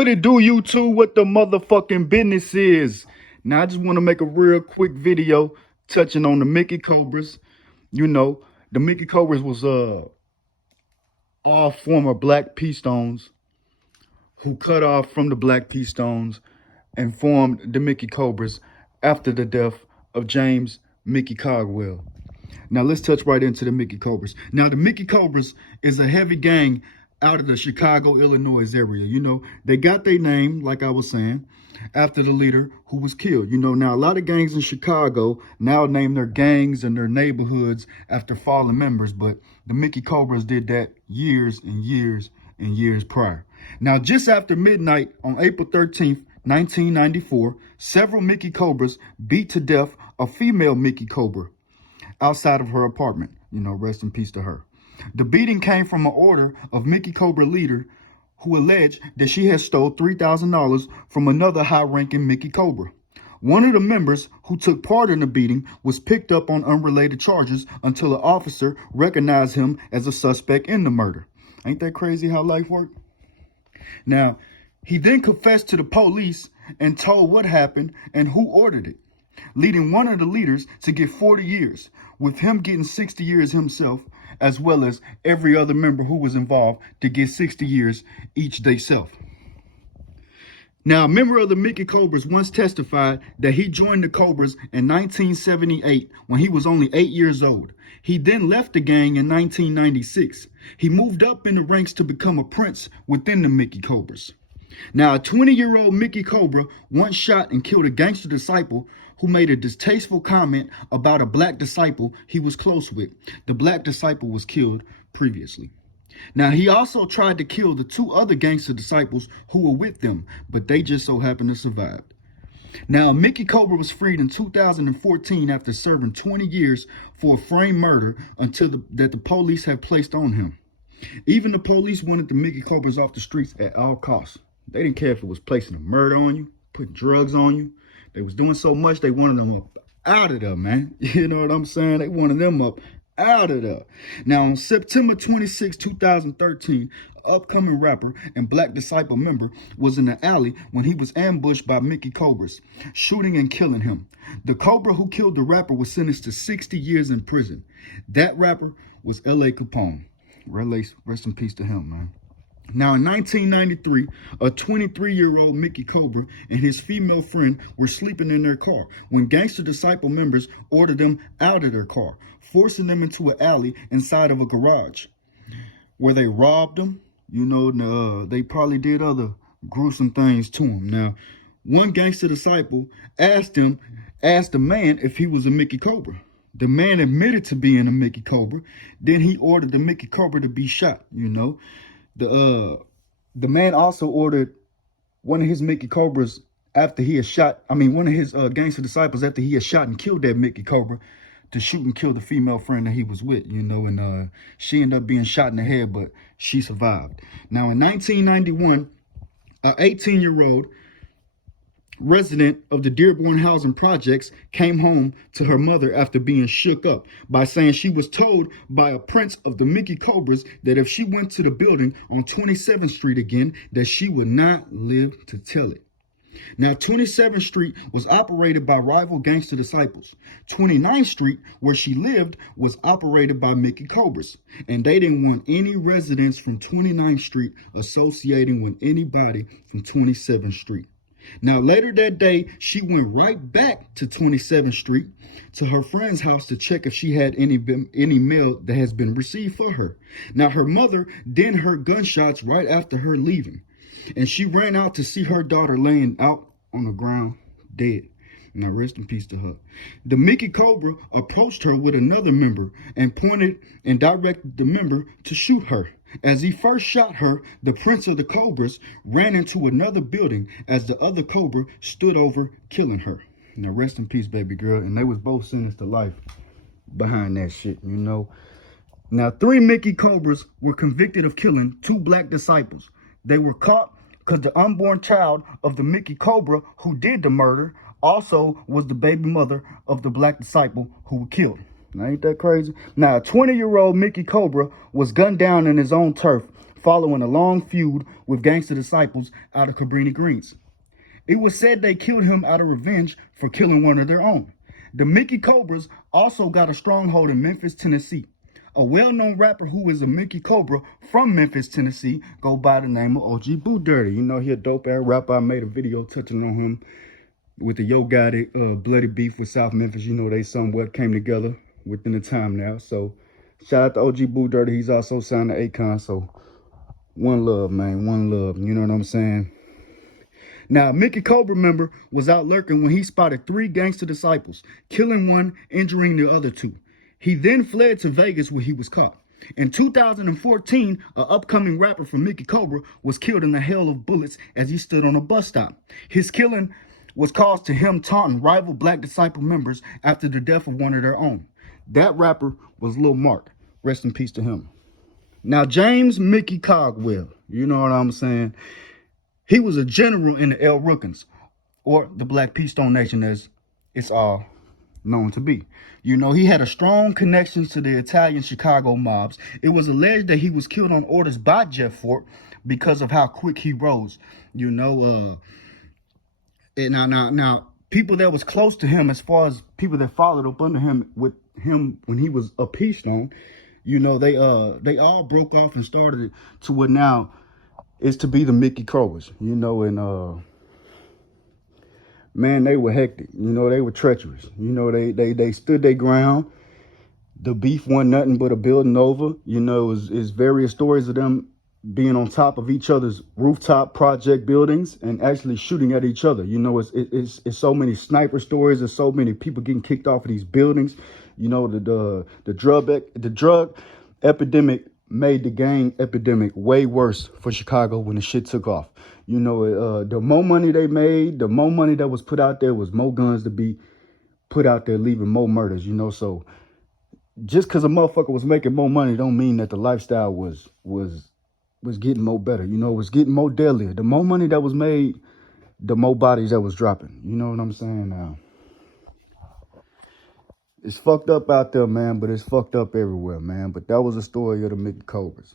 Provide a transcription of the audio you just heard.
What it do, YouTube? What the motherfucking business is? Now, I just want to make a real quick video touching on the Mickey Cobras. You know, the Mickey Cobras was all former Black P Stones who cut off from the Black P Stones and formed the Mickey Cobras after the death of James Mickey Cogwell. Now let's touch right into the Mickey Cobras. Now the Mickey Cobras is a heavy gang out of the Chicago, Illinois area. You know, they got their name, like I was saying, after the leader who was killed. You know, now a lot of gangs in Chicago now name their gangs and their neighborhoods after fallen members, but the Mickey Cobras did that years and years and years prior. Now, just after midnight on April 13th, 1994, several Mickey Cobras beat to death a female Mickey Cobra outside of her apartment. You know, rest in peace to her. The beating came from an order of Mickey Cobra leader who alleged that she had stole $3,000 from another high-ranking Mickey Cobra. One of the members who took part in the beating was picked up on unrelated charges until an officer recognized him as a suspect in the murder. Ain't that crazy how life works? Now, he then confessed to the police and told what happened and who ordered it, leading one of the leaders to get 40 years, with him getting 60 years himself, as well as every other member who was involved to get 60 years each theyself. Now, a member of the Mickey Cobras once testified that he joined the Cobras in 1978 when he was only 8 years old. He then left the gang in 1996. He moved up in the ranks to become a prince within the Mickey Cobras. Now, a 20-year-old Mickey Cobra once shot and killed a gangster disciple who made a distasteful comment about a black disciple he was close with. The black disciple was killed previously. Now, he also tried to kill the two other gangster disciples who were with them, but they just so happened to survive. Now, Mickey Cobra was freed in 2014 after serving 20 years for a framed murder that the police had placed on him. Even the police wanted the Mickey Cobras off the streets at all costs. They didn't care if it was placing a murder on you, putting drugs on you. They was doing so much, they wanted them up out of there, man. You know what I'm saying? They wanted them up out of there. Now, on September 26, 2013, an upcoming rapper and Black Disciple member was in the alley when he was ambushed by Mickey Cobras, shooting and killing him. The Cobra who killed the rapper was sentenced to 60 years in prison. That rapper was L.A. Capone. Rest in peace to him, man. Now, in 1993, a 23-year-old Mickey Cobra and his female friend were sleeping in their car when gangster disciple members ordered them out of their car, forcing them into an alley inside of a garage, where they robbed them. You know, they probably did other gruesome things to him. Now, one gangster disciple asked the man if he was a Mickey Cobra. The man admitted to being a Mickey Cobra. Then he ordered the Mickey Cobra to be shot, you know. The man also ordered one of his Mickey Cobras after he had shot, one of his gangster disciples after he had shot and killed that Mickey Cobra to shoot and kill the female friend that he was with, you know, and she ended up being shot in the head, but she survived. Now, in 1991, an 18-year-old resident of the Dearborn housing projects came home to her mother after being shook up by saying she was told by a prince of the Mickey Cobras that if she went to the building on 27th Street again, that she would not live to tell it. Now, 27th Street was operated by rival gangster disciples. 29th Street, where she lived, was operated by Mickey Cobras, and they didn't want any residents from 29th Street associating with anybody from 27th Street. Now, later that day, she went right back to 27th Street to her friend's house to check if she had any mail that has been received for her. Now, her mother then heard gunshots right after her leaving, and she ran out to see her daughter laying out on the ground dead. Now, rest in peace to her. The Mickey Cobra approached her with another member and pointed and directed the member to shoot her. As he first shot her, the prince of the Cobras ran into another building as the other Cobra stood over, killing her. Now, rest in peace, baby girl. And they was both sentenced to life behind that shit, you know. Now, 3 Mickey Cobras were convicted of killing 2 black disciples. They were caught because the unborn child of the Mickey Cobra who did the murder also was the baby mother of the black disciple who was killed. Now, ain't that crazy? Now, a 20-year-old Mickey Cobra was gunned down in his own turf following a long feud with gangster disciples out of Cabrini Greens. It was said they killed him out of revenge for killing one of their own. The Mickey Cobras also got a stronghold in Memphis, Tennessee. A well-known rapper who is a Mickey Cobra from Memphis, Tennessee, go by the name of OG Boo Dirty. You know, he a dope-ass rapper. I made a video touching on him with the Yo Gotti bloody beef with South Memphis. You know, they somewhat came together within the time now. So, shout out to OG Boo Dirty. He's also signed to Akon. So, one love, man. One love. You know what I'm saying? Now, Mickey Cobra member was out lurking when he spotted 3 gangster disciples, killing one, injuring the other 2. He then fled to Vegas where he was caught. In 2014, an upcoming rapper from Mickey Cobra was killed in a hail of bullets as he stood on a bus stop. His killing was caused to him taunting rival black disciple members after the death of one of their own. That rapper was Lil Mark. Rest in peace to him. Now, James Mickey Cogwell, you know what I'm saying? He was a general in the El Rookins, or the Black P Stone Nation as it's all known to be. You know, he had a strong connections to the Italian Chicago mobs. It was alleged that he was killed on orders by Jeff Fort because of how quick he rose. You know, now, people that was close to him, as far as people that followed up under him with him when he was a P Stone, you know, they all broke off and started it to what now is to be the Mickey Cobras, you know, and man, they were hectic. You know, they were treacherous. You know, they stood their ground. The beef wasn't nothing but a building over. You know, it's various stories of them being on top of each other's rooftop project buildings and actually shooting at each other. You know, it's so many sniper stories. There's so many people getting kicked off of these buildings. You know, the drug epidemic made the gang epidemic way worse for Chicago when the shit took off. You know, the more money they made, the more money that was put out there was more guns to be put out there, leaving more murders, you know. So just because a motherfucker was making more money don't mean that the lifestyle was getting more better. You know, it was getting more deadlier. The more money that was made, the more bodies that was dropping. You know what I'm saying now? It's fucked up out there, man, but it's fucked up everywhere, man. But that was the story of the Mickey Cobras.